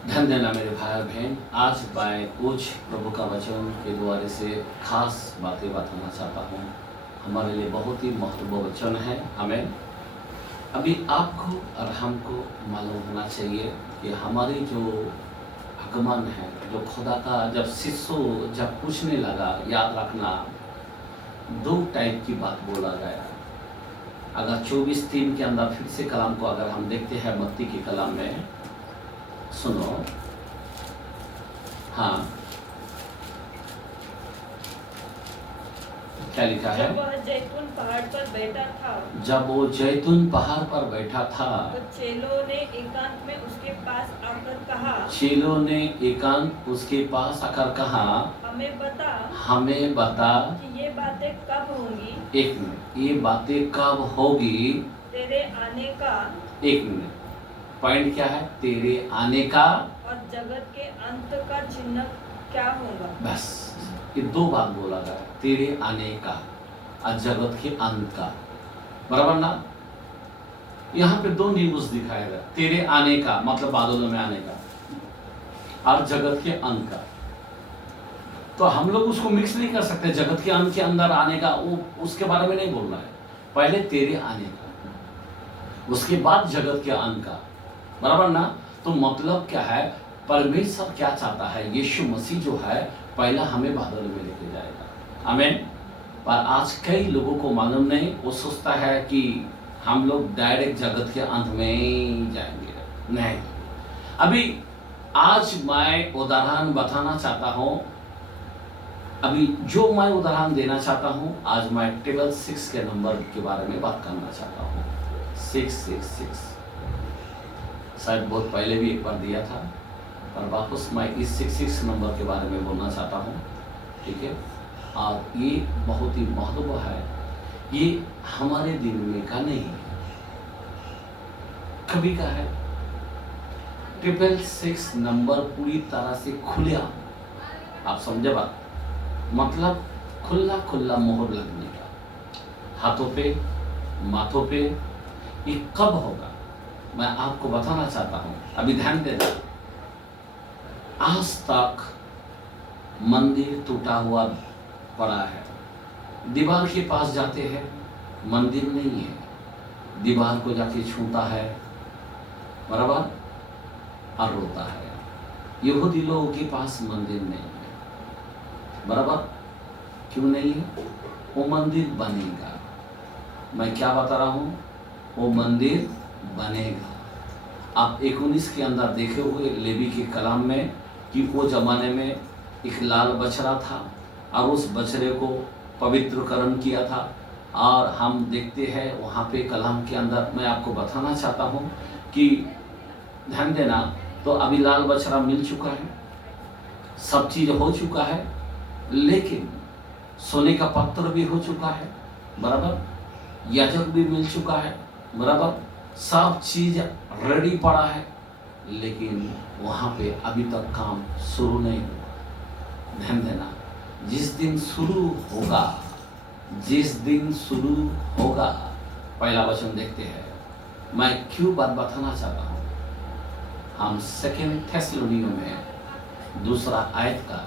धन देना मेरे भाई बहन, आज मैं कुछ प्रभु का वचन के द्वारा से खास बातें बताना चाहता हूँ। हमारे लिए बहुत ही महत्वपूर्ण वचन है। हमें अभी आपको और हमको मालूम होना चाहिए कि हमारी जो आगमन है, जो खुदा का जब शिशु जब पूछने लगा, याद रखना 2 टाइप की बात बोला गया। अगर 24:3 के अंदर फिर से कलाम को अगर हम देखते हैं, मत्ती के कलाम में सुनो। हाँ, क्या लिखा है? जब वह जैतून पहाड़ पर बैठा था, जब वो जैतून पहाड़ पर बैठा था तो चेलों ने एकांत में उसके पास आकर कहा, चेलों ने एकांत उसके पास आकर कहा, हमें बता कि ये बातें कब होंगी, एक मिनट, ये बातें कब होगी? तेरे आने का एक मिनट, पॉइंट क्या है? तेरे आने का और जगत के अंत का चिन्ह क्या होगा। बस ये 2 बात बोला गया, तेरे आने का और जगत के अंत का, बराबर ना? यहाँ पे 2 न्यूज दिखाया गया। तेरे आने का मतलब बादलों में आने का, और जगत के अंत का। तो हम लोग उसको मिक्स नहीं कर सकते। जगत के अंत के अंदर आने का वो उसके बारे में नहीं बोलना है। पहले तेरे आने का, उसके बाद जगत के अंत का, बराबर ना? तो मतलब क्या है? परमेश्वर क्या चाहता है? यीशु मसीह जो है पहला हमें बादल में लेके जाएगा। आमीन। पर आज कई लोगों को मालूम नहीं, वो सोचता है कि हम लोग डायरेक्ट जगत के अंत में ही जाएंगे। नहीं, अभी आज मैं उदाहरण बताना चाहता हूँ। अभी जो मैं उदाहरण देना चाहता हूँ, आज मैं टेबल 6 के नंबर के बारे में बात करना चाहता हूँ। 666 शायद बहुत पहले भी एक बार दिया था, पर वापस मैं इस 66 नंबर के बारे में बोलना चाहता हूँ। ठीक है? और ये बहुत ही महत्व है। ये हमारे दिन में का नहीं है, कभी का है। 666 नंबर पूरी तरह से खुला, आप समझे बात? मतलब खुला खुला मोहर लगने का, हाथों पे, माथों पे। ये कब होगा मैं आपको बताना चाहता हूँ। अभी ध्यान देना। आज तक मंदिर टूटा हुआ पड़ा है। दीवार के पास जाते हैं, मंदिर नहीं है, दीवार को जाके छूता है, बराबर, और रोता है। यहूदी लोगों के पास मंदिर नहीं है, बराबर। क्यों नहीं है? वो मंदिर बनेगा। मैं क्या बता रहा हूँ? वो मंदिर बनेगा। आप 19 के अंदर देखे हुए लेवी के कलाम में कि वो जमाने में एक लाल बछड़ा था और उस बछड़े को पवित्रकरण किया था। और हम देखते हैं वहाँ पे कलाम के अंदर, मैं आपको बताना चाहता हूँ कि ध्यान देना। तो अभी लाल बछड़ा मिल चुका है, सब चीज़ हो चुका है, लेकिन सोने का पत्थर भी हो चुका है, बराबर। याजक भी मिल चुका है, बराबर। सब चीज रेडी पड़ा है, लेकिन वहाँ पे अभी तक काम शुरू नहीं हुआ। ध्यान देना, जिस दिन शुरू होगा, जिस दिन शुरू होगा, पहला वचन देखते हैं। मैं क्यों बात बताना चाहता हूँ। हम 2 थेसलोनियों में 2 आयत का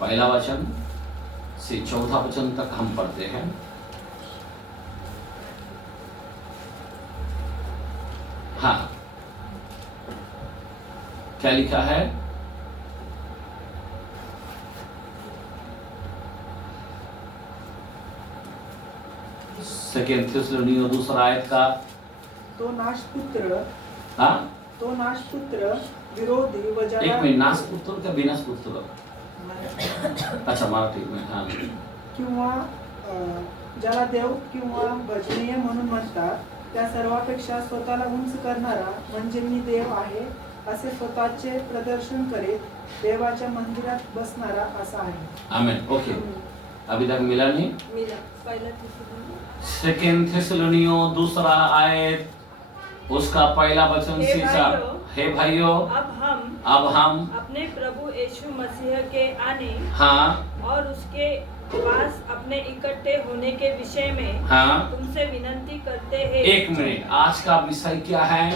पहला वचन से 4 वचन तक हम पढ़ते हैं। हाँ, क्या लिखा है? सेकेंड थेसलोनियों 2 आयत का तो नाशपुत्र, हाँ, तो नाशपुत्र विरोधी व जरा, एक मिनट, नाशपुत्र का विनाशपुत्र, अच्छा मराठी में, हाँ, किंवा ज्याला देव किंवा भजनीय म्हणून म्हणतात, त्या सर्वापेक्षा स्वतःला उंच करणारा म्हणजे मी देव आहे असे स्वतःचे प्रदर्शन करीत देवाच्या मंदिरात बसणारा असा आहे। आमीन। ओके, अभी तक मिला नहीं? मिला। पहला थिस्सलुनी, सेकेंड थेसलोनियों 2 आयत, उसका पहला वचन से 4। हे भाइयों, अब हम अपने प्रभु यीशु मसीह के आने, हाँ, और उसके पास अपने इकट्ठे होने के विषय में, हाँ, तुमसे विनती करते हैं। एक मिनट, आज का विषय क्या है?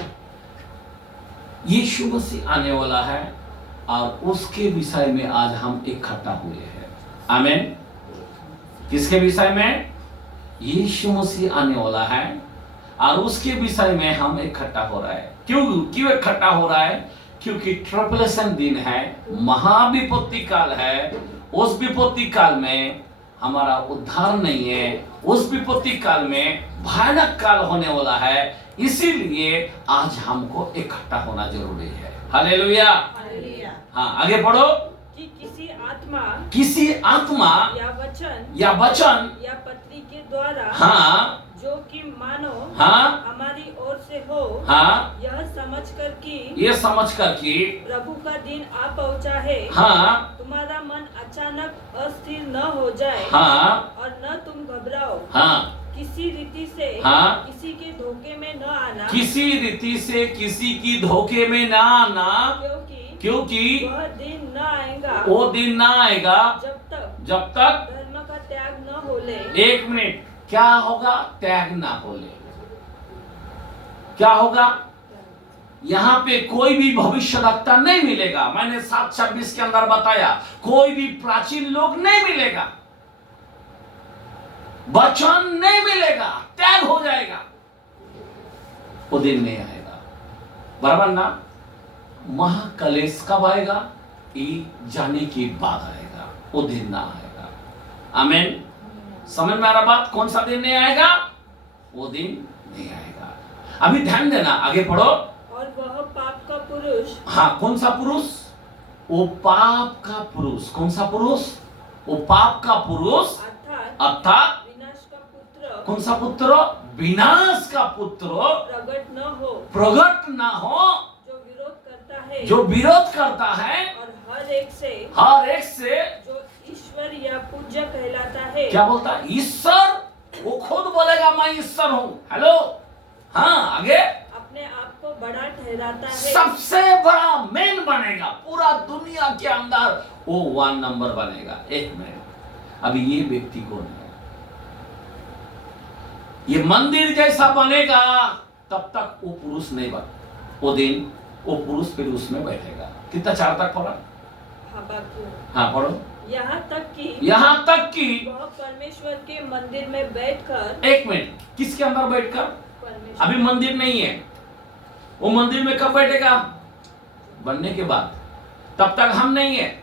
यीशु मसीह आने वाला है और उसके विषय में आज हम इकट्ठा हुए हैं। आमीन। किसके विषय में? यीशु मसीह आने वाला है और उसके विषय में हम इकट्ठा हो रहा है। क्यों इकट्ठा हो रहा है? क्योंकि ट्रिपलेशन दिन है, महाविपत्ति काल है। उस विपत्ति काल में हमारा उद्धार नहीं है, उस विपत्ति काल में भयानक काल होने वाला है। इसीलिए आज हमको इकट्ठा होना जरूरी है। हालेलुया। हाँ, आगे पढ़ो। कि किसी आत्मा या वचन या पत्री के द्वारा हाँ जो कि मानो हाँ हमारी ओर से हो, हाँ यह समझकर कि प्रभु का दिन आ पहुंचा है, हाँ तुम्हारा मन अचानक अस्थिर न हो जाए, हाँ और न तुम घबराओ, हाँ किसी रीति से हाँ किसी के धोखे में न आना, किसी रीति से किसी की धोखे में ना आना, क्योंकि वह दिन न आएगा, वो दिन ना आएगा जब तक धर्म का त्याग न हो ले। एक मिनट, क्या होगा? त्याग ना हो ले। क्या होगा? यहाँ पे कोई भी भविष्यवक्ता नहीं मिलेगा। मैंने 7:26 के अंदर बताया, कोई भी प्राचीन लोग नहीं मिलेगा, वचन नहीं मिलेगा, त्याग हो जाएगा। वो दिन नहीं आएगा, बराबर ना? महाकलेश कब आएगा? ये जाने के बाद आएगा, वो दिन ना आएगा। आमीन। समझ में आ रहा बात? कौन सा दिन नहीं आएगा? वो दिन नहीं आएगा। अभी ध्यान देना, आगे पढ़ो। और वह पाप का पुरुष, हाँ, कौन सा पुरुष? वो पाप का पुरुष। कौन सा पुरुष? वो पाप का पुरुष अर्थात विनाश का पुत्र। कौन सा पुत्र? विनाश का पुत्र प्रगट न हो, जो विरोध करता है, और हर एक से जो ईश्वर या पूज्य कहलाता है। क्या बोलता है? ईश्वर। वो खुद बोलेगा मैं ईश्वर हूँ। हेलो, हाँ, आगे। अपने आप को बड़ा ठहराता है, सबसे बड़ा मेन बनेगा पूरा दुनिया के अंदर, वो 1 नंबर बनेगा। एक मिनट, अभी ये व्यक्ति कौन है? ये मंदिर जैसा बनेगा तब तक वो पुरुष नहीं बन। वो दिन वो पुरुष फिर उसमें बैठेगा। कितना 4 तक पढ़ा? हाँ, पढ़ो। यहाँ तक कि वह परमेश्वर के मंदिर में बैठकर। एक मिनट, किसके अंदर बैठकर? अभी मंदिर नहीं है। वो मंदिर में कब बैठेगा? बनने के बाद। तब तक हम नहीं है।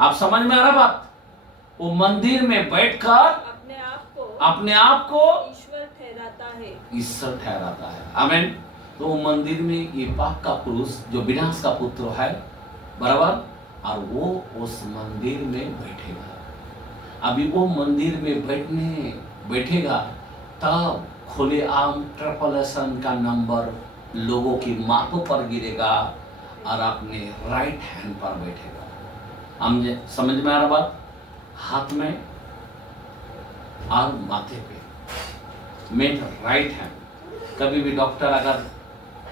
आप समझ में आ रहा बात? वो मंदिर में बैठकर अपने आप को ईश्वर ठहराता है। आमीन। तो मंदिर में ये पाप का पुरुष जो विनाश का पुत्र है, बराबर, और वो उस मंदिर में बैठेगा। अभी वो मंदिर में बैठेगा तब खुलेआम ट्रिपलेशन का नंबर लोगों की माथों पर गिरेगा और अपने राइट हैंड पर बैठेगा। हम समझ में आ रहा बात? हाथ में और माथे पे, मेन राइट हैंड। कभी भी डॉक्टर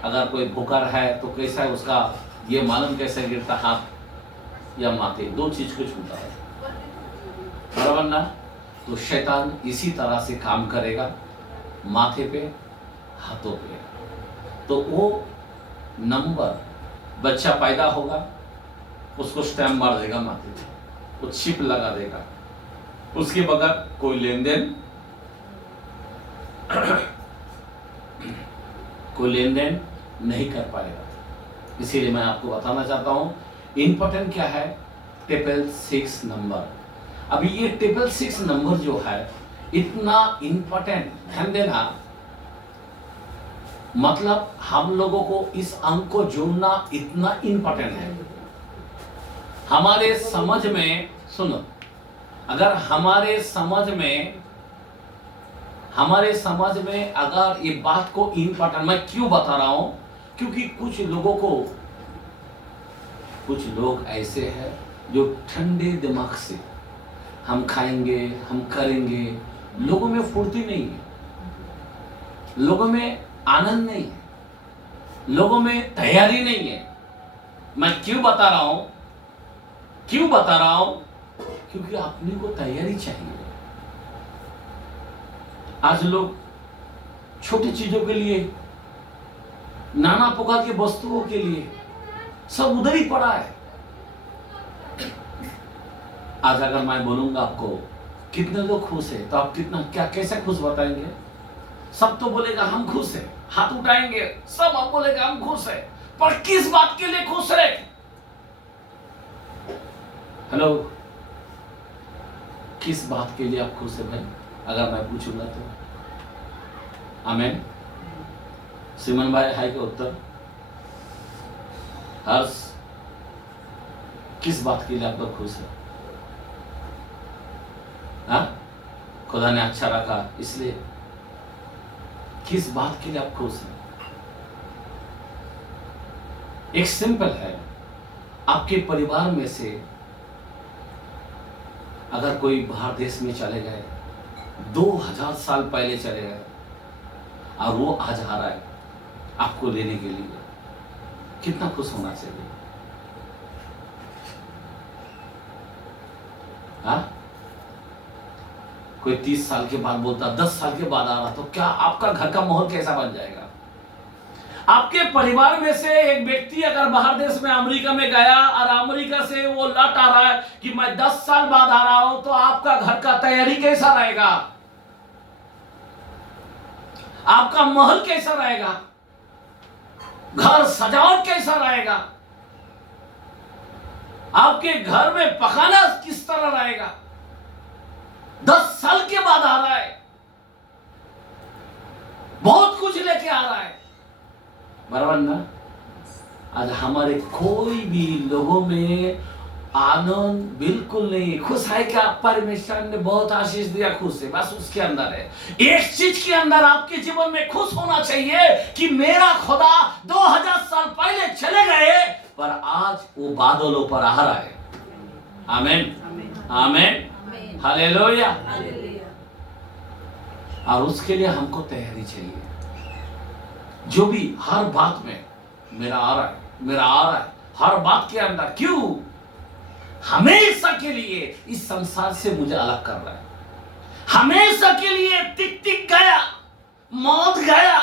अगर कोई भूखा है तो कैसा है उसका ये मालूम कैसे गिरता? हाथ या माथे, 2 चीज को छूता है, बराबर ना? तो शैतान इसी तरह से काम करेगा, माथे पे, हाथों पे। तो वो नंबर, बच्चा पैदा होगा उसको स्टैम्प मार देगा माथे पे, वो चिप लगा देगा, उसके बगैर कोई लेन देन नहीं कर पाएगा। इसीलिए मैं आपको बताना चाहता हूं, इंपॉर्टेंट क्या है? 666 नंबर। अभी ये 666 नंबर जो है इतना इंपॉर्टेंट, ध्यान देना। मतलब हम लोगों को इस अंक को जोड़ना इतना इंपॉर्टेंट है। हमारे समझ में, सुनो, अगर हमारे समझ में अगर ये बात को इंपॉर्टेंट, मैं क्यों बता रहा हूं? क्योंकि कुछ लोग ऐसे हैं जो ठंडे दिमाग से हम खाएंगे, हम करेंगे, लोगों में फुर्ती नहीं है, लोगों में आनंद नहीं है, लोगों में तैयारी नहीं है। मैं क्यों बता रहा हूं? क्योंकि अपने को तैयारी चाहिए। आज लोग छोटी चीजों के लिए नाना प्रकार की वस्तुओं के लिए सब उधर ही पड़ा है। आज अगर मैं बोलूंगा आपको कितने लोग खुश है, तो आप कितना क्या कैसे खुश बताएंगे? सब तो बोलेगा हम खुश है, हाथ उठाएंगे, सब आप बोलेगा हम खुश है, पर किस बात के लिए खुश है? हेलो, किस बात के लिए आप खुश है भाई? अगर मैं पूछूंगा तो आमेन। सिमन भाई हाई का उत्तर। हर्ष, किस बात के लिए आप लोग खुश है? हाँ, खुदा ने अच्छा रखा इसलिए। किस बात के लिए आप खुश हैं? एक सिंपल है, आपके परिवार में से अगर कोई बाहर देश में चले गए, 2000 साल पहले चले गए, और वो आज आ रहा है आपको लेने के लिए, कितना खुश होना चाहिए? हाँ, कोई 30 साल के बाद बोलता 10 साल के बाद आ रहा, तो क्या आपका घर का माहौल कैसा बन जाएगा? आपके परिवार में से एक व्यक्ति अगर बाहर देश में अमेरिका में गया और अमेरिका से वो लौट आ रहा है कि मैं 10 साल बाद आ रहा हूं, तो आपका घर का तैयारी कैसा रहेगा? आपका महल कैसा रहेगा? घर सजावट कैसा रहेगा? आपके घर में पकाना किस तरह रहेगा? 10 साल के बाद आ रहा है, बहुत कुछ लेके आ रहा है, बराबर ना? आज हमारे कोई भी लोगों में आनंद बिल्कुल नहीं। खुश है क्या? परमेश्वर ने बहुत आशीष दिया, खुश है, बस उसके अंदर है। एक चीज के अंदर आपके जीवन में खुश होना चाहिए कि मेरा खुदा 2000 साल पहले चले गए, पर आज वो बादलों पर आ रहा है। आमीन, आमीन, हालेलुया। और उसके लिए हमको तैयारी चाहिए। जो भी हर बात में मेरा आ रहा है, मेरा आ रहा है, हर बात के अंदर, क्यों? हमेशा के लिए इस संसार से मुझे अलग कर रहा है। हमेशा के लिए टिक टिक गया, मौत गया,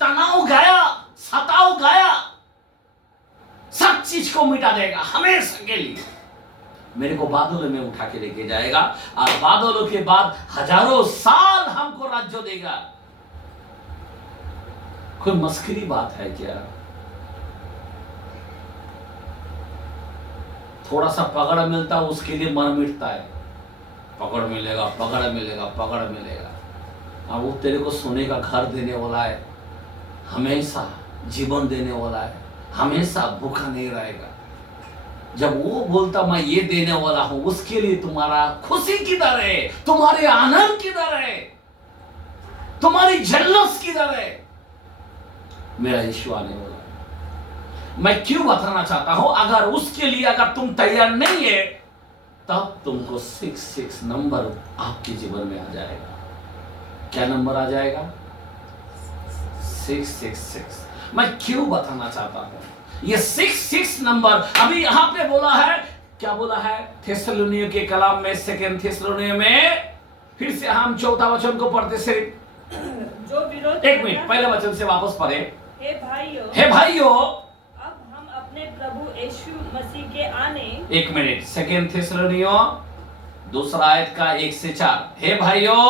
तनाव गया, सताव गया, सब चीज को मिटा देगा हमेशा के लिए। मेरे को बादलों में उठा के लेके जाएगा, और बादलों के बाद हजारों साल हमको राज्य देगा। कोई मस्करी बात है क्या? थोड़ा सा पकड़ मिलता है उसके लिए मन मिटता है। पकड़ मिलेगा, पकड़ मिलेगा, पकड़ मिलेगा। और वो तेरे को सोने का घर देने वाला है, हमेशा जीवन देने वाला है, हमेशा भूखा नहीं रहेगा। जब वो बोलता मैं ये देने वाला हूं, उसके लिए तुम्हारा खुशी किधर है? तुम्हारे आनंद किधर है? तुम्हारी जल्लोस किधर है? मेरा यीशु आने वाला है। मैं क्यों बताना चाहता हूं, अगर उसके लिए अगर तुम तैयार नहीं है, तब तुमको 66 नंबर आपके जीवन में आ जाएगा। क्या नंबर आ जाएगा? 666। मैं क्यों बताना चाहता हूं, ये 66 नंबर अभी यहां पे बोला है। क्या बोला है? थेसलोनियों के कलाम में, 2 थेसलोनियों में, फिर से हम 4था वचन को पढ़ते से, जो विरोध, एक मिनट, पहले वचन से वापस पढ़े। हे भाइयों, अब हम अपने प्रभु यीशु मसीह के आने, एक मिनट, 2 थेसलोनियों 2 आयत का 1 से 4। हे भाइयों,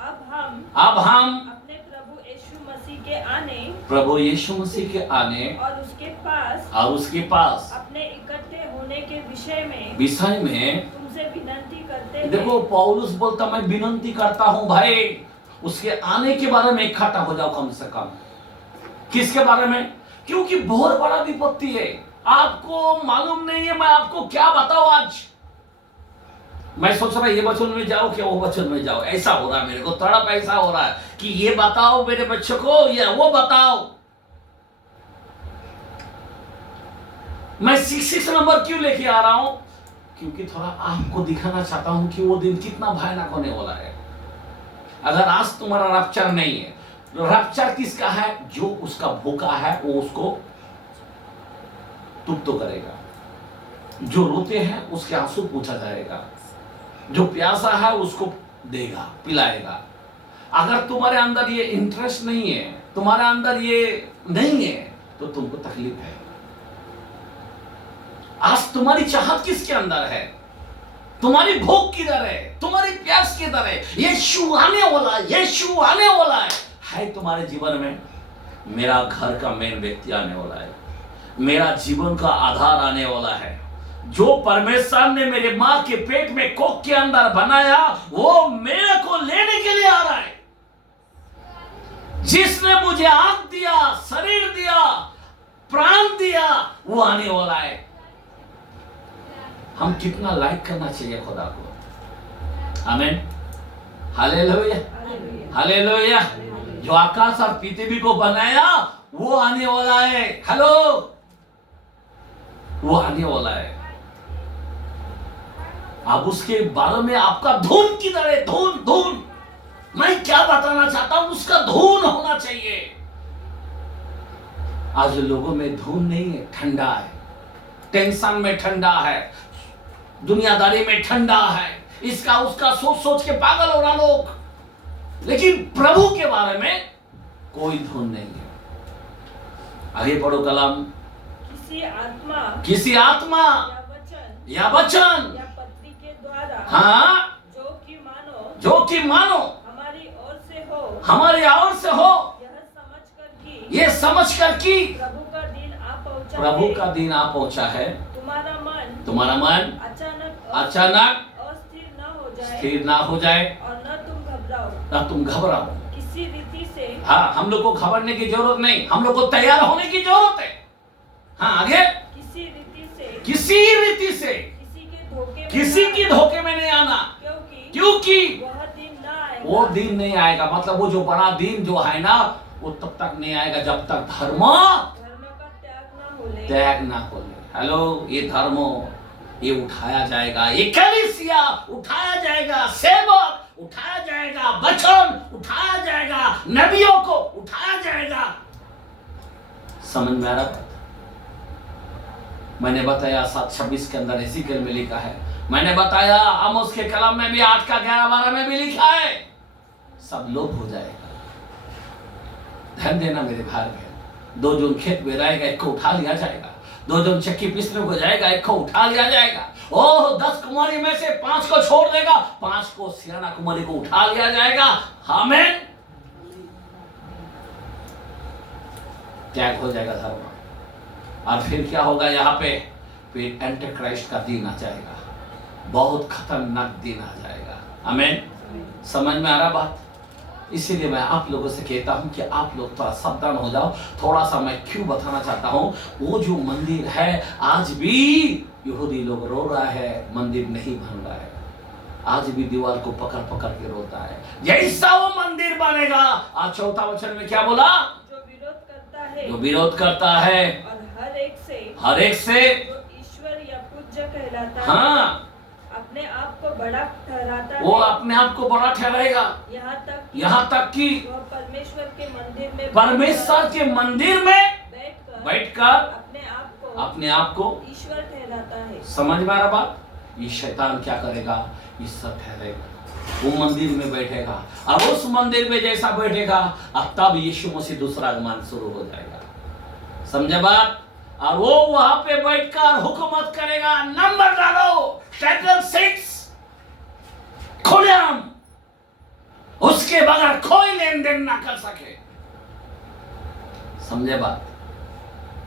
अब हम अपने प्रभु यीशु मसीह के आने, प्रभु यीशु मसीह के आने और उसके पास अपने इकट्ठे होने के विषय में तुमसे विनती करते हैं। देखो, पौलुस बोलता मैं विनती करता हूं भाई, उसके आने के बारे में इकट्ठा हो जाओ कम से कम। किसके बारे में? क्योंकि बहुत बड़ा विपत्ति है, आपको मालूम नहीं है। मैं आपको क्या बताऊं आज? मैं सोच रहा ये वचन में जाओ क्या वो वचन में जाओ, ऐसा हो रहा है मेरे को, तड़प ऐसा हो रहा है कि ये बताओ मेरे बच्चों को, या वो बताओ। मैं 66 नंबर क्यों लेके आ रहा हूं? क्योंकि थोड़ा आपको दिखाना चाहता हूं कि वो दिन कितना भयानक होने वाला है। अगर आज तुम्हारा रप्चर नहीं है, रप्चर किसका है? जो उसका भूखा है वो उसको तुप तो करेगा, जो रोते हैं उसके आंसू पूछा जाएगा, जो प्यासा है उसको देगा, पिलाएगा। अगर तुम्हारे अंदर ये इंटरेस्ट नहीं है, तुम्हारे अंदर ये नहीं है, तो तुमको तकलीफ है। आज तुम्हारी चाहत किसके अंदर है? तुम्हारी भूख किधर है? तुम्हारी प्यास किधर है? यीशु आने वाला, यीशु आने वाला है तुम्हारे जीवन में। मेरा घर का मेन व्यक्ति आने वाला है, मेरा जीवन का आधार आने वाला है। जो परमेश्वर ने मेरे मां के पेट में कोख के अंदर बनाया, वो मेरे को लेने के लिए आ रहा है। जिसने मुझे आंख दिया, शरीर दिया, प्राण दिया, वो आने वाला है। हम कितना लाइक करना चाहिए खुदा को। आमीन, हालेलुया, हालेलुया। जो आकाश और पृथ्वी को बनाया वो आने वाला है। हेलो, वो आने वाला है। अब उसके बारे में आपका धुन किधर है? धुन, धुन। मैं क्या बताना चाहता हूं, उसका धुन होना चाहिए। आज लोगों में धुन नहीं है, ठंडा है, टेंशन में ठंडा है, दुनियादारी में ठंडा है, इसका उसका सोच सोच के पागल हो रहा लोग। लेकिन प्रभु के बारे में कोई धुन नहीं है। आगे पढ़ो कलम। किसी आत्मा या वचन या पत्री के द्वारा, हाँ, जो कि मानो हमारी ओर से हो, हमारी ओर से हो, ये समझ कर कि प्रभु का दिन आ पहुंचा, प्रभु का दिन आ पहुंचा है। तुम्हारा मन अचानक अस्थिर न हो जाए, स्थिर ना हो जाए, और न तुम घबराओ। किसी रीति से। हाँ, हम लोग को घबराने की जरूरत नहीं, हम लोग को तैयार होने की जरूरत है। हाँ, आगे। किसी रीति से किसी की धोखे में नहीं आना, क्योंकि वो दिन नहीं आएगा। मतलब वो जो बड़ा दिन जो है ना, वो तब तक नहीं आएगा जब तक धर्म का त्याग ना हो ले। हेलो, ये धर्म ये उठाया जाएगा, ये कलीसिया उठाया जाएगा, सेवक उठाया जाएगा, वचन उठाया जाएगा, नबियों को उठाया जाएगा। समझ में आ रहा है? मैंने बताया 7:26 के अंदर एजिकल में लिखा है। मैंने बताया आमोस के कलम में भी 8 का 11-12 में भी लिखा है। सब लोप हो जाएगा। ध्यान देना मेरे भाई बहन। 2 जन खेत में रहेगा, एक को उठा लिया जाएगा। 2 जन चक्की पीसने को जाएगा, एक को उठा लिया जाएगा। ओह, 10 कुमारी में से 5 को छोड़ देगा, 5 को सियाना कुमारी को उठा लिया जाएगा। आमीन। त्याग हो जाएगा धर्म। और फिर क्या होगा यहाँ पे? फिर एंटी क्राइस्ट का दिन आ जाएगा, बहुत खतरनाक दिन आ जाएगा। आमीन। समझ में आ रहा बात? इसीलिए मैं आप लोगों से कहता हूं कि आप लोग थोड़ा सावधान हो जाओ। थोड़ा सा मैं क्यों बताना चाहता हूं, वो जो मंदिर है आज भी यहूदी लोग रो रहा है, मंदिर नहीं बन रहा है। आज भी दीवार को पकड़ पकड़ के रोता है। जैसा वो मंदिर बनेगा, आज 4था वचन में क्या बोला? जो विरोध करता है और हर एक से जो ईश्वर या पूज्य कहलाता है, हाँ, अपने आप को बड़ा ठहराता वो है, अपने आप को बड़ा ठहराएगा। यहाँ तक कि वह परमेश्वर के मंदिर में बैठकर अपने आप को ईश्वर ठहराता है। समझ में आ रहा बात? ये शैतान क्या करेगा? ईश्वर ठहरेगा। वो मंदिर में बैठेगा, अब उस मंदिर में जैसा बैठेगा, अब तब यीशु मसीह दूसरा आगमन शुरू हो जाएगा। समझे बात? और वो वहां पे बैठकर हुकूमत करेगा। नंबर डालो, टाइटल 6 खुलेआम, उसके बगैर कोई लेन देन ना कर सके। समझे बात?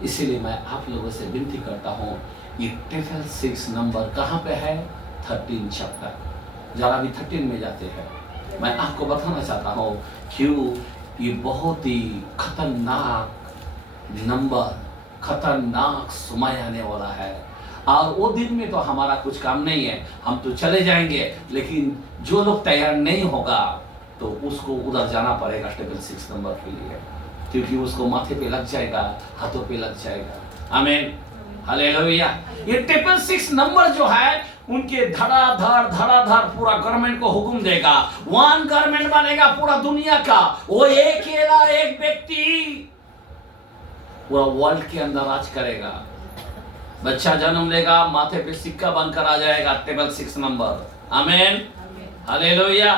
इसीलिए मैं आप लोगों से विनती करता हूं, ये टाइटल 6 नंबर कहां पे है? 13 चैप्टर। जरा भी 13 में जाते हैं। मैं आपको बताना चाहता हूं क्यों ये बहुत ही खतरनाक नंबर, खतरनाक समय आने वाला है। और वो दिन में तो हमारा कुछ काम नहीं है, हम तो चले जाएंगे। लेकिन जो लोग तैयार नहीं होगा तो उसको उधर जाना पड़ेगा टाइटल 6 नंबर के लिए, क्योंकि उसको माथे पे लग जाएगा, हाथों पे लग जाएगा। आमीन, हालेलुया। ये टाइटल 6 नंबर जो है, उनके धड़ाधड़ पूरा गवर्नमेंट को हुक्म देगा। 1 गवर्नमेंट बनेगा पूरा दुनिया का। वो एक व्यक्ति पूरा वर्ल्ड के अंदर राज करेगा। बच्चा जन्म लेगा, माथे पे सिक्का बनकर आ जाएगा, टाइटल 6 नंबर। आमीन, हालेलुया।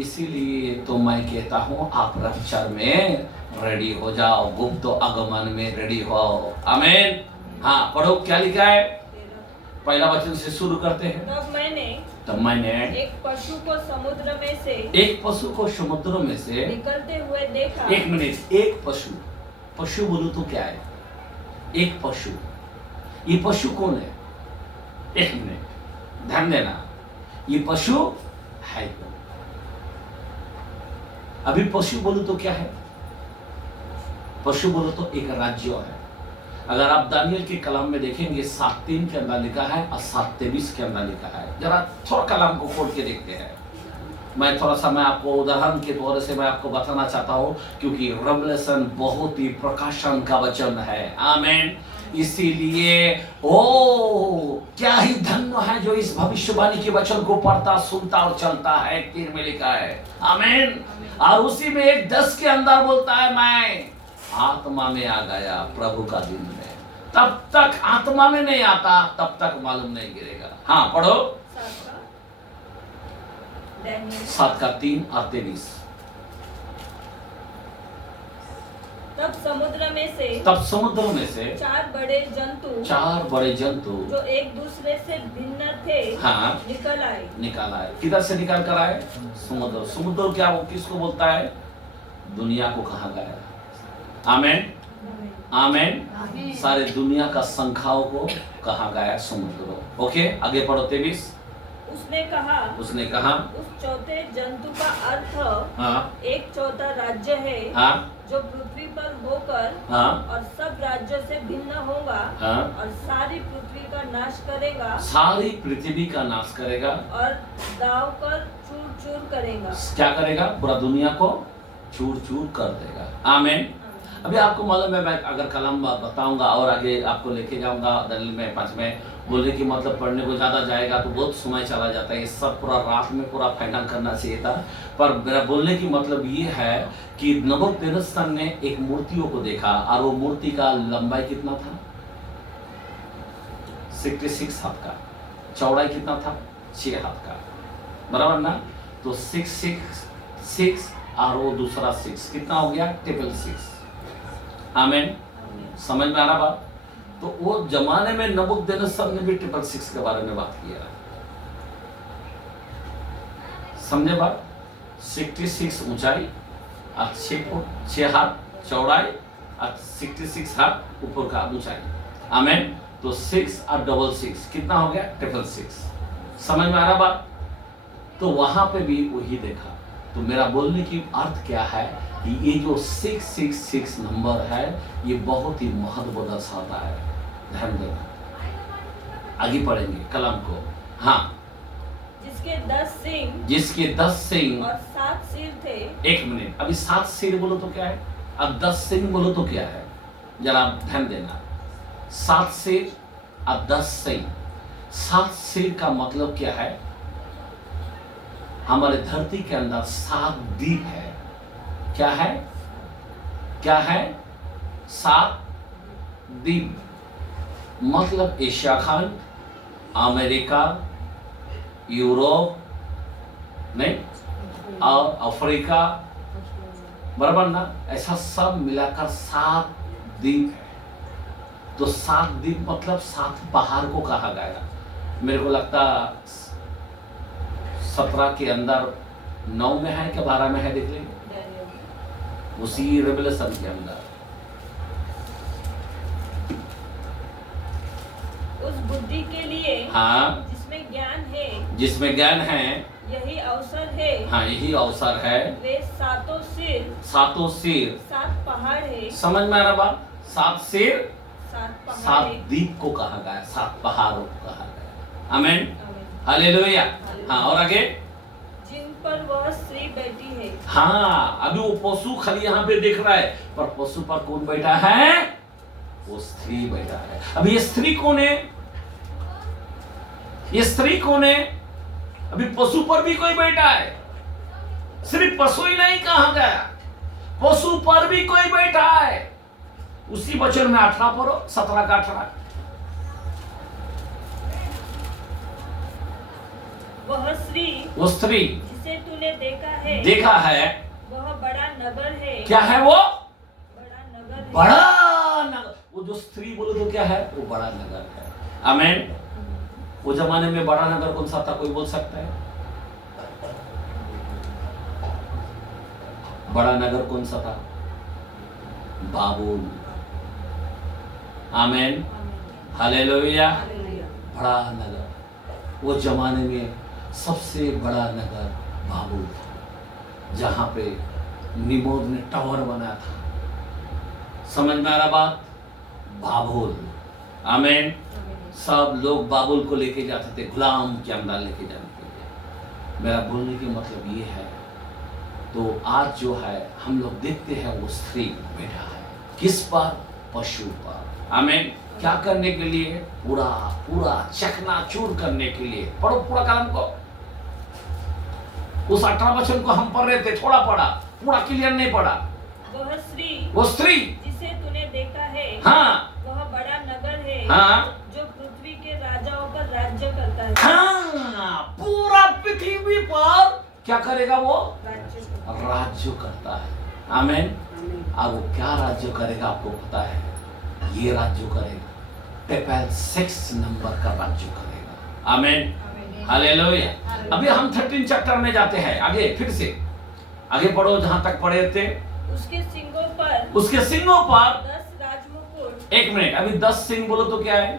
इसीलिए तो मैं कहता हूँ आप रप्चर में रेडी हो जाओ, गुप्त आगमन में रेडी हो। आमीन। हाँ पढ़ो क्या लिखा है, पहला वचन से शुरू करते हैं। तब मैंने एक पशु को समुद्र में से एक पशु को समुद्र में से निकलते हुए देखा। एक मिनट, एक पशु, पशु बोलूं तो क्या है? एक पशु, ये पशु कौन है? एक मिनट ध्यान देना, ये पशु है कौन? अभी पशु बोलूं तो क्या है? पशु बोलो तो एक राज्य है। अगर आप दानियल के कलाम में देखेंगे 7:3 के अंदर लिखा है और 7:23 के अंदर लिखा है। जरा थोड़ा कलाम को खोल के देखते हैं। मैं थोड़ा सा मैं आपको उदाहरण के तौर से मैं आपको बताना चाहता हूँ, क्योंकि रेवलेशन बहुत ही प्रकाशन का वचन है। आमीन। इसीलिए ओ क्या ही धन्य है जो इस भविष्यवाणी के वचन को पढ़ता, सुनता और चलता है। 3 में लिखा है। आमीन। और उसी में 1:10 के अंदर बोलता है मैं आत्मा में आ गया प्रभु का दिन में। तब तक आत्मा में नहीं आता तब तक मालूम नहीं गिरेगा। हाँ पढ़ो 7:3 और 23। तब समुद्र में से 4 बड़े जंतु जो एक दूसरे से भिन्न थे, हाँ निकल आए। किधर से निकल कर आए? समुद्र। समुद्र क्या वो किसको बोलता है? दुनिया को कहा गया। आमीन। आमीन। सारे दुनिया का संख्याओं को कहा गया समुद्र। ओके आगे पढ़ो 23। उसने कहा उस चौथे जंतु का अर्थ हाँ 1/4 राज्य है, हाँ जो पृथ्वी पर होकर हाँ और सब राज्यों से भिन्न होगा, हाँ और सारी पृथ्वी का नाश करेगा, सारी पृथ्वी का नाश करेगा और दाव कर चूर चूर करेगा। क्या करेगा? पूरा दुनिया को चूर चूर कर देगा। आमीन। अभी आपको मालूम है, मैं अगर कलम बताऊंगा और आगे आपको लेके जाऊंगा दलील में 5 में, बोलने की मतलब पढ़ने को ज़्यादा जाएगा तो बहुत समय चला जाता है। ये सब पूरा रात में पूरा फाइनल करना चाहिए था, पर मेरा बोलने की मतलब ये है कि नबूकदनेस्सर ने एक मूर्तियों को देखा और वो मूर्ति का लंबाई कितना था? 66 हाथ का। चौड़ाई कितना था? 6 हाथ का। बराबर ना? तो 6 और वो दूसरा 6 कितना हो गया? 666। आमीन। समझ में आ रहा बात? तो वो जमाने में नबूकदनेस्सर ने भी 666 के बारे में बात किया। समझे बात? 66 ऊंचाई और 6 हाथ चौड़ाई और 66 हाथ ऊपर का ऊंचाई। आमीन। तो 6 और 666 कितना हो गया? 666। समझ में आ रहा बात? तो वहां पे भी वही देखा। तो मेरा बोलने की अर्थ क्या है कि ये जो 666 नंबर है ये बहुत ही महत्व दर्शाता है। ध्यान देना, आगे पढ़ेंगे कलम को। हाँ जिसके 10 सिंह और 7 सिर थे। 1 मिनट, अभी 7 सिर बोलो तो क्या है, अब 10 सिंह बोलो तो क्या है? जरा ध्यान देना। 7 सिर और 10 सिंह। 7 सिर का मतलब क्या है? हमारे धरती के अंदर 7 द्वीप है। क्या है? क्या है? 7 द्वीप। मतलब एशिया खंड, अमेरिका, यूरोप नहीं और अफ्रीका, बराबर ना? ऐसा सब मिलाकर 7 द्वीप है। तो 7 द्वीप मतलब 7 पहाड़ को कहा गया। मेरे को लगता 17 के अंदर 9 में है क्या 12 में है, देख लेंगे उसी रेवलेशन के अंदर। उस बुद्धि के लिए हाँ जिसमें ज्ञान है यही अवसर है। हाँ यही अवसर है। वे 7 सिर 7 पहाड़ है। समझ में आ रहा बात? 7 सिर 7 द्वीप को कहा गया, 7 पहाड़ों को कहा गया। आमीन। हालेलुया। हाँ और आगे जिन पर वह स्त्री बैठी है। हाँ अभी वो पशु खाली यहाँ पे देख रहा है, पर पशु पर कौन बैठा है? वो स्त्री बैठा है। अभी ये स्त्री कौन है? ये स्त्री कौन है? अभी पशु पर भी कोई बैठा है। सिर्फ पशु ही नहीं कहा गया, पशु पर भी कोई बैठा है। उसी वचन में 18 पढ़ो, 17 का 18। वो स्त्री जिसे जिसे तूने देखा है वह बड़ा नगर है। क्या है वो? बड़ा नगर है। बड़ा नगर। वो जो स्त्री बोले तो क्या है? वो बड़ा नगर है। आमीन। वो जमाने में बड़ा नगर कौन सा था? कोई बोल सकता है? बड़ा नगर कौन सा था? बाबुल। आमीन, हालेलुया। बड़ा नगर, वो जमाने में सबसे बड़ा नगर बाबुल था, जहां पे निमोद ने टावर बनाया था। समझ में आ रहा बात? बाबुल। आमीन। सब लोग बाबुल को लेके जाते थे, गुलाम के अंदर लेके जाने के लिए। मेरा बोलने का मतलब ये है, तो आज जो है हम लोग देखते हैं वो स्त्री बैठा है किस पर? पशु पर। आमीन। क्या करने के लिए? पूरा पूरा चकनाचूर करने के लिए। पढ़ो पूरा कलम को। उस 18 वचन को हम पढ़ रहे थे, थोड़ा पढ़ा, पूरा क्लियर नहीं पढ़ा। वो स्त्री जिसे तूने देखा है, हाँ, वह बड़ा नगर है, हाँ, जो पृथ्वी के राजाओं पर राज्य करता है। हाँ, पूरा पृथ्वी पर क्या करेगा? वो राज्य करता है। आमीन। अब वो क्या राज्य करेगा आपको पता है? ये राज्य करेगा, पेपल 6 नंबर का राज्य करेगा। आमीन, हालेलुया। अभी हम 13 चैप्टर में जाते हैं। आगे फिर से आगे पढ़ो जहां तक पढ़े थे। उसके सिंगों पर 10 राजमुकुट। एक मिनट, अभी 10 सिंह बोलो तो क्या है?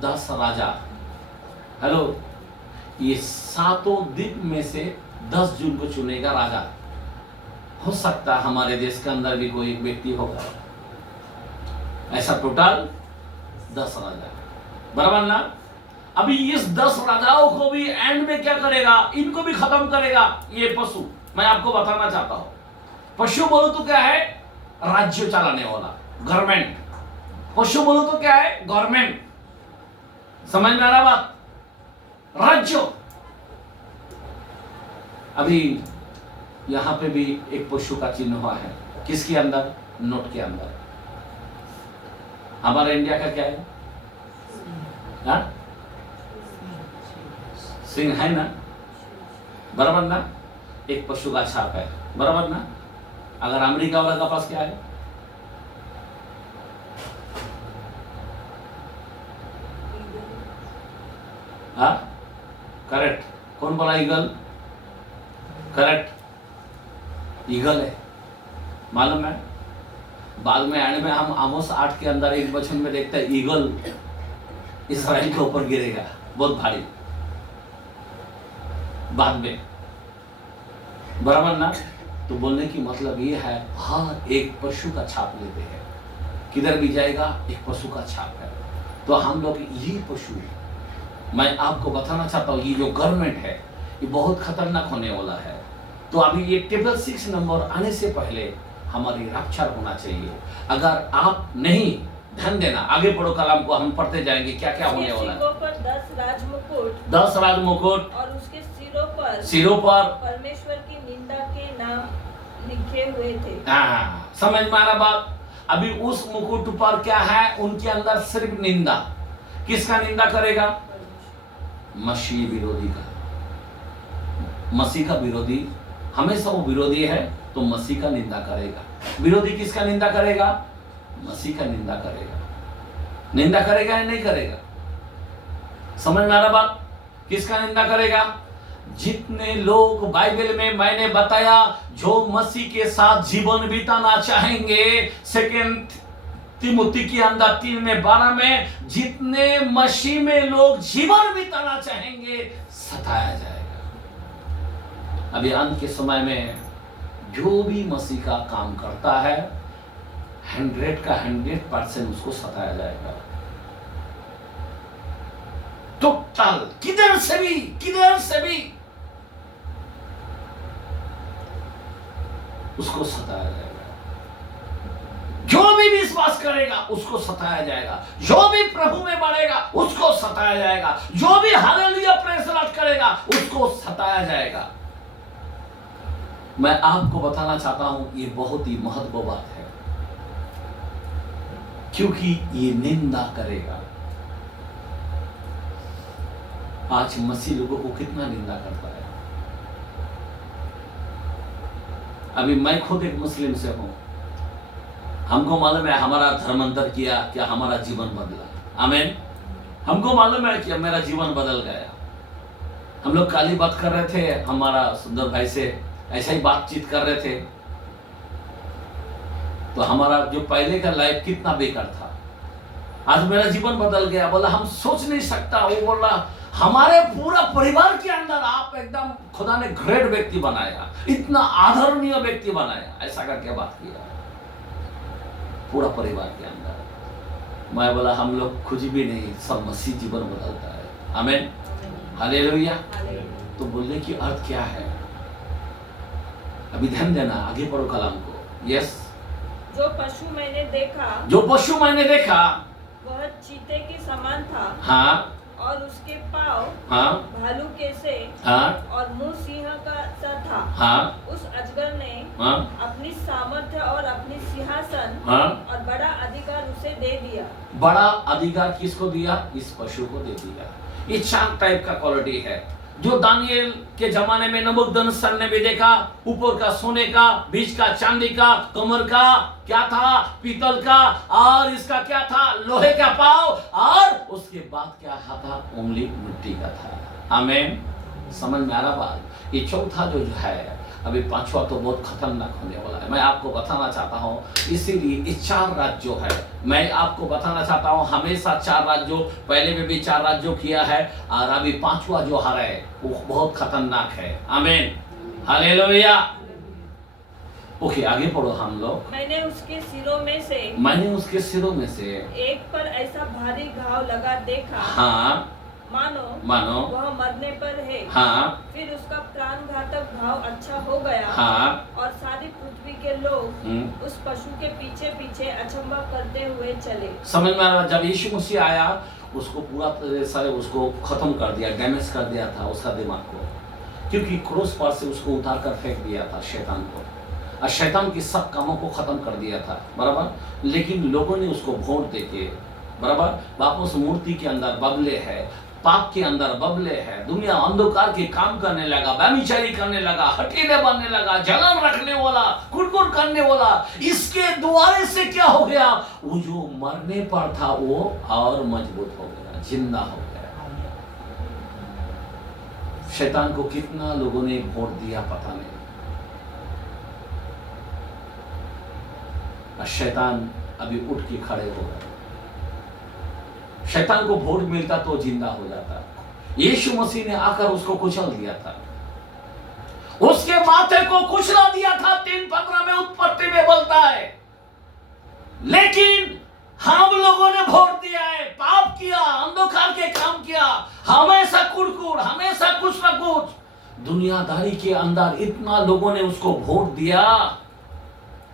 10 राजा। हेलो, ये 7 द्वीप में से 10 जून को चुनेगा राजा। हो सकता है हमारे देश के अंदर भी कोई एक व्यक्ति होगा ऐसा। टोटल 10 राजा, बराबर ना? अभी इस 10 राजाओं को भी एंड में क्या करेगा? इनको भी खत्म करेगा ये पशु। मैं आपको बताना चाहता हूं, पशु बोलो तो क्या है? राज्य चलाने वाला, गवर्नमेंट। पशु बोलो तो क्या है? गवर्नमेंट। समझ में आ रहा बात? राज्य। अभी यहां पे भी एक पशु का चिन्ह हुआ है। किसके अंदर? नोट के अंदर। हमारा इंडिया का क्या है? हाँ? सिंह है ना, बराबर ना? एक पशु का छाप है, बराबर ना? अगर अमेरिका वाला का पास क्या है? हाँ, करेक्ट। कौन बोला? ईगल। करेक्ट, ईगल है। मालूम है? बाद में एंड में हम आमोस 8 के अंदर एक वचन में देखते हैं, ईगल इस्राएल के ऊपर गिरेगा बहुत भारी, बाद में, बराबर ना? तो बोलने की मतलब ये है, हाँ, एक पशु का छाप लेते हैं। किधर भी जाएगा एक पशु का छाप है। तो हम लोग ये पशु, मैं आपको बताना चाहता हूँ, ये जो गवर्नमेंट है ये बहुत खतरनाक होने वाला है। तो अभी ये टेबल 6 नंबर आने से पहले हमारी रक्षा होना चाहिए। अगर आप नहीं ध्यान देना, आगे पढ़ो कलाम को, हम पढ़ते जाएंगे क्या क्या होने वाला है। पर 10 राजमुकुट, 10 राजमुकुट, और उसके सिरों पर परमेश्वर की निंदा के नाम लिखे हुए थे। हाँ, समझ में आ रहा बात? अभी उस मुकुट पर क्या है? उनके अंदर सिर्फ निंदा। किसका निंदा करेगा? मसीह विरोधी का। मसीह का विरोधी हमेशा वो विरोधी है, तो मसीह का निंदा करेगा। विरोधी किसका निंदा करेगा? मसीह का निंदा करेगा। निंदा करेगा या नहीं करेगा? समझ में आ रहा बात? किसका निंदा करेगा? जितने लोग बाइबल में मैंने बताया जो मसीह के साथ जीवन बिताना चाहेंगे, 2 तिमुथी के अंदर 3:12 में, जितने मसीह में लोग जीवन बिताना चाहेंगे सताया जाएगा। अभी अंत के समय में जो भी मसीह का काम करता है 100 का 100% उसको सताया जाएगा। टोटल किधर से भी उसको सताया जाएगा। जो भी विश्वास करेगा उसको सताया जाएगा। जो भी प्रभु में बढ़ेगा उसको सताया जाएगा। जो भी हालेलुया प्रेज़ लॉर्ड करेगा उसको सताया जाएगा। मैं आपको बताना चाहता हूं, ये बहुत ही महत्वपूर्ण बात है, क्योंकि ये निंदा करेगा। आज मसीह लोगों को कितना निंदा करता है। अभी मैं खुद एक मुस्लिम से हूं, हमको मालूम है हमारा धर्मांतर किया क्या हमारा जीवन बदला। आमीन। हमको मालूम है कि मेरा जीवन बदल गया। हम लोग काली बात कर रहे थे, हमारा सुंदर भाई से ऐसा ही बातचीत कर रहे थे, तो हमारा जो पहले का लाइफ कितना बेकार था, आज मेरा जीवन बदल गया। बोला हम सोच नहीं सकता। वो बोला हमारे पूरा परिवार के अंदर आप एकदम खुदा ने ग्रेट व्यक्ति बनाया, इतना आदरणीय व्यक्ति बनाया, ऐसा करके बात किया पूरा परिवार के अंदर। मैं बोला हम लोग कुछ भी नहीं, सब मसीह जीवन बदलता है। आमीन, हालेलुया। तो बोलने की अर्थ क्या है? अभी ध्यान देना, आगे पढ़ो कलाम को। यस। जो पशु मैंने देखा वह चीते के समान था। हाँ। और उसके पाँव हाँ भालू के से हाँ और मुंह सिंह का सा था। हाँ। उस अजगर ने हाँ अपनी सामर्थ्य और अपनी सिंहासन हाँ और बड़ा अधिकार उसे दे दिया। बड़ा अधिकार किसको दिया? इस पशु को दे दिया। ये 4 टाइप का क्वालिटी है जो दानियल के जमाने में नबूकदनेस्सर ने भी देखा। ऊपर का सोने का, बीच का चांदी का, कमर का क्या था? पीतल का, और इसका क्या था? लोहे का पाव, और उसके बाद क्या था? उंगली मिट्टी का था। आमीन। समझ में आ रहा बात? ये चौथा जो है, अभी 5वां तो बहुत खतरनाक होने वाला है। मैं आपको बताना चाहता हूँ, इसीलिए ये 4 राज्यों है। मैं आपको बताना चाहता हूँ, हमेशा 4 राज्यों, पहले में भी 4 राज्यों किया है, और अभी 5वां जो हारा है वो बहुत खतरनाक है। आमीन, हालेलुया। ओके, आगे पढ़ो हम लोग। मैंने उसके सिरों में से एक पर ऐसा भारी घाव लगा देखा। हाँ। मानो वह मरने पर है। हाँ। फिर उसका प्राणघातक घाव अच्छा हो गया। हाँ। और सारी पृथ्वी के लोग उस पशु के पीछे पीछे अचंभा करते हुए चले। समझ में आ रहा? जब यीशु मसीह आया, उसको पूरा सारे उसको खत्म कर दिया, डैमेज कर दिया था उसका दिमाग को, क्योंकि क्रूस पर से उसको उतार कर फेंक दिया था शैतान को, और शैतान की सब कामों को खत्म कर दिया था। बराबर। लेकिन लोगों ने उसको वोट देके, बराबर, वापस मूर्ति के अंदर बबले है, पाप के अंदर बबले है, दुनिया अंधकार के काम करने लगा, व्यभिचारी करने लगा, हठीले बनने लगा, जलन रखने वाला, कुड़कुड़ करने वाला। इसके द्वारे से क्या हो गया? वो जो मरने पर था वो और मजबूत हो गया, जिंदा हो गया। शैतान को कितना लोगों ने वोट दिया पता नहीं, और शैतान अभी उठ के खड़े हो गए। शैतान को वोट मिलता तो जिंदा हो जाता। यीशु मसीह ने आकर उसको कुचल दिया था, उसके माथे को कुचला दिया था। 3:15 में उत्पत्ति में बोलता है। लेकिन हम लोगों ने वोट दिया है, पाप किया, अंधकार के काम किया, हमेशा कुड़कुड़, हमेशा कुछ न कुछ दुनियादारी के अंदर इतना लोगों ने उसको वोट दिया,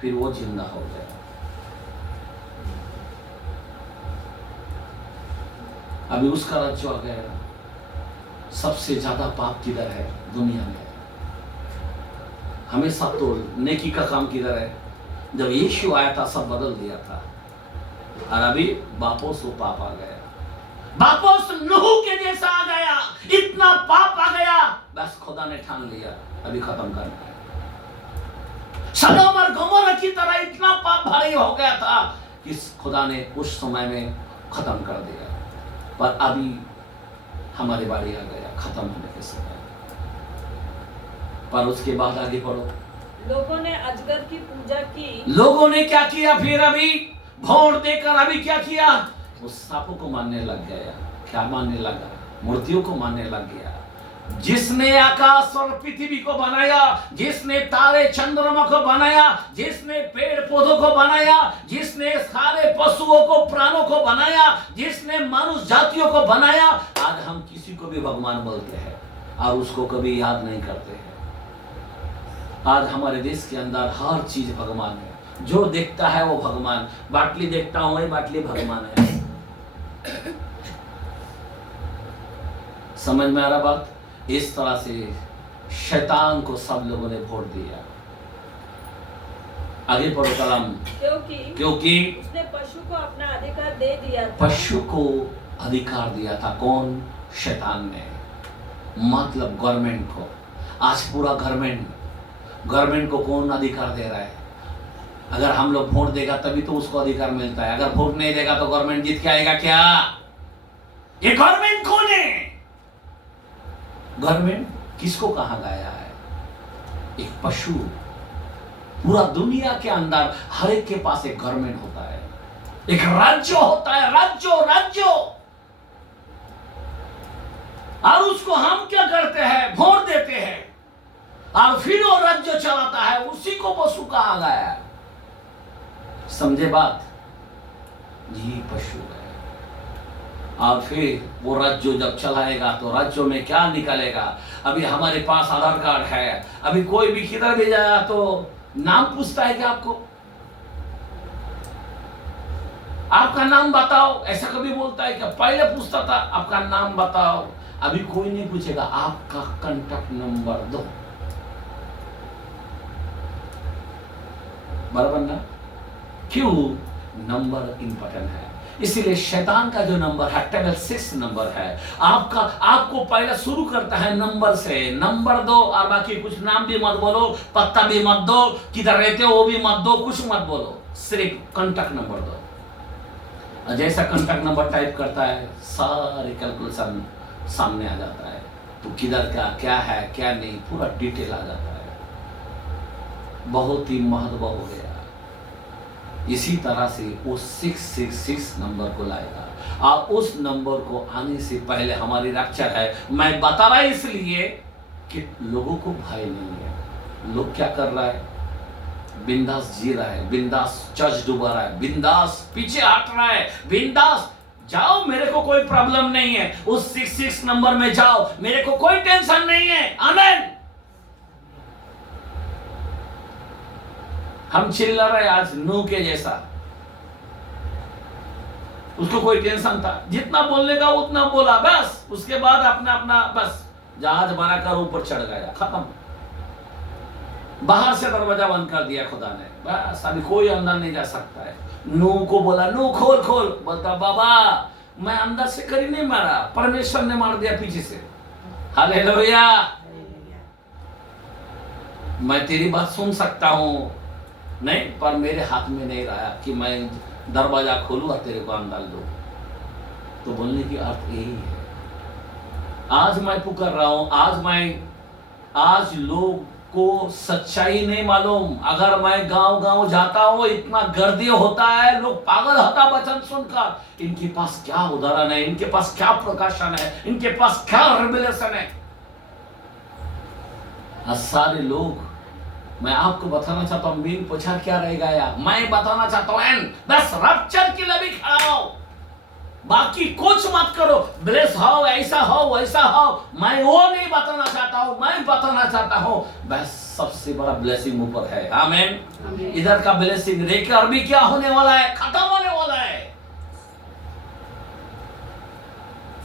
फिर वो जिंदा हो गया। अभी उसका राज्य आ गया। सबसे ज्यादा पाप किधर है दुनिया में? हमेशा तो नेकी का काम किधर है? जब यीशु आया था सब बदल दिया था, और अभी वापस वो पाप आ गया, वापस नूह के जैसा आ गया। इतना पाप आ गया, बस खुदा ने ठान लिया अभी खत्म करना है। सदोम और गमोरा की तरह इतना पाप भारी हो गया था कि खुदा ने उस समय में खत्म कर दिया, पर अभी हमारे बारी आ गया खत्म होने के समय। पर उसके बाद आगे पढ़ो। लोगों ने अजगर की पूजा की। लोगों ने क्या किया? फिर अभी वोट देकर अभी क्या किया? उस सांपों को मानने लग गया। क्या मानने लगा? मूर्तियों को मानने लग गया। जिसने आकाश और पृथ्वी को बनाया, जिसने तारे चंद्रमा को बनाया, जिसने पेड़ पौधों को बनाया, जिसने सारे पशुओं को, प्राणों को बनाया, जिसने मनुष्य जातियों को बनाया, आज हम किसी को भी भगवान बोलते हैं और उसको कभी याद नहीं करते हैं। आज हमारे देश के अंदर हर चीज भगवान है। जो देखता है वो भगवान। बाटली देखता हूं, ये बाटली भगवान है। समझ में आ रहा बात? इस तरह से शैतान को सब लोगों ने वोट दिया। आगे पढ़ो कलाम। क्योंकि उसने पशु को अपना अधिकार दे दिया था। पशु को अधिकार दिया था। कौन? शैतान ने। मतलब गवर्नमेंट को। आज पूरा गवर्नमेंट गवर्नमेंट को कौन अधिकार दे रहा है? अगर हम लोग वोट देगा तभी तो उसको अधिकार मिलता है, अगर वोट नहीं देगा तो गवर्नमेंट जीत के आएगा क्या? ये गवर्नमेंट कौन है? गवर्नमेंट किसको कहा गया है? एक पशु। पूरा दुनिया के अंदर हर एक के पास एक गवर्नमेंट होता है, एक राज्य होता है, राज्य। और उसको हम क्या करते हैं? वोट देते हैं और फिर वो राज्य चलाता है, उसी को पशु कहा गया है। समझे बात? जी पशु है। और फिर वो राज्य जब चलाएगा तो राज्यों में क्या निकलेगा? अभी हमारे पास आधार कार्ड है, अभी कोई भी किधर भी जाए तो नाम पूछता है कि आपका नाम बताओ, ऐसा कभी बोलता है क्या? पहले पूछता था आपका नाम बताओ, अभी कोई नहीं पूछेगा आपका कांटेक्ट नंबर दो। बराबर ना? क्यों? नंबर इंपॉर्टेंट है। इसीलिए शैतान का जो नंबर है टेबल 6 नंबर है। आपको पहले शुरू करता है नंबर से, नंबर दो और बाकी कुछ नाम भी मत बोलो, पत्ता भी मत दो, किधर रहते हो वो भी मत दो, कुछ मत बोलो, सिर्फ कांटेक्ट नंबर दो। और जैसा कांटेक्ट नंबर टाइप करता है सारे कैलकुलेशन सामने आ जाता है, तो किधर का क्या है क्या नहीं पूरा डिटेल आ जाता है। बहुत ही महत्व हो गया। इसी तरह से वो 666 नंबर को लाएगा। और उस नंबर को आने से पहले हमारी रक्षा है। मैं बता रहा इसलिए कि लोगों को भय नहीं है। लोग क्या कर रहा है? बिंदास जी रहा है, बिंदास चर्च डूबा रहा है, बिंदास पीछे हट रहा है, बिंदास जाओ, मेरे को कोई प्रॉब्लम नहीं है, उस 66 नंबर में जाओ, मेरे को कोई टेंशन नहीं है। आमीन। हम चिल्ला रहे आज नूह के जैसा, उसको कोई टेंशन था, जितना बोलने का उतना बोला, बस उसके बाद अपना बस जहाज बनाकर ऊपर चढ़ गया, खत्म। बाहर से दरवाजा बंद कर दिया खुदा ने, बस अभी कोई अंदर नहीं जा सकता है। नूह को बोला नूह खोल, बोलता बाबा मैं अंदर से करी नहीं मारा, परमेश्वर ने मार दिया पीछे से। हालेलुया। मैं तेरी बात सुन सकता हूं नहीं, पर मेरे हाथ में नहीं रहा कि मैं दरवाजा खोलूं और तेरे को अंदर दूं। तो बोलने की अर्थ यही है। आज मैं पुकार रहा हूं, आज लोग को सच्चाई नहीं मालूम। अगर मैं गांव जाता हूं, इतना गर्दी होता है, लोग पागल होता वचन सुनकर। इनके पास क्या उदाहरण है, इनके पास क्या प्रकाशन है, इनके पास क्या रिवलेशन है। सारे लोग, मैं आपको बताना चाहता हूं मेन प्रचार क्या रहेगा यार, मैं बताना चाहता हूं बस रप्चर के लिए भी खड़ा हो, बाकी कुछ मत करो, ब्लेस हो, ऐसा हो वैसा हो, मैं वो नहीं बताना चाहता हूं। मैं बताना चाहता हूं बस सबसे बड़ा ब्लेसिंग ऊपर है। आमीन। इधर का ब्लेसिंग रेकर भी क्या होने वाला है? खत्म होने वाला है,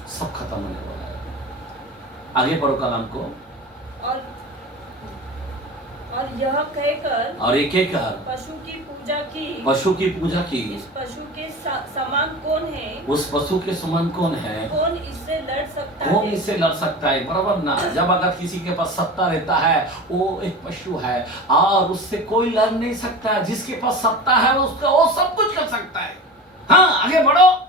सब खत्म होने वाला है। आगे पढ़ो कलाम को। और यह कहकर, और एक कहकर पशु की पूजा की। इस पशु के समान कौन है? उस पशु के समान कौन है? कौन इससे लड़ सकता है? कौन इससे लड़ सकता है? बराबर ना? जब अगर किसी के पास सत्ता रहता है, वो एक पशु है और उससे कोई लड़ नहीं सकता। जिसके पास सत्ता है उसका वो सब कुछ कर सकता है। हाँ, आगे बढ़ो।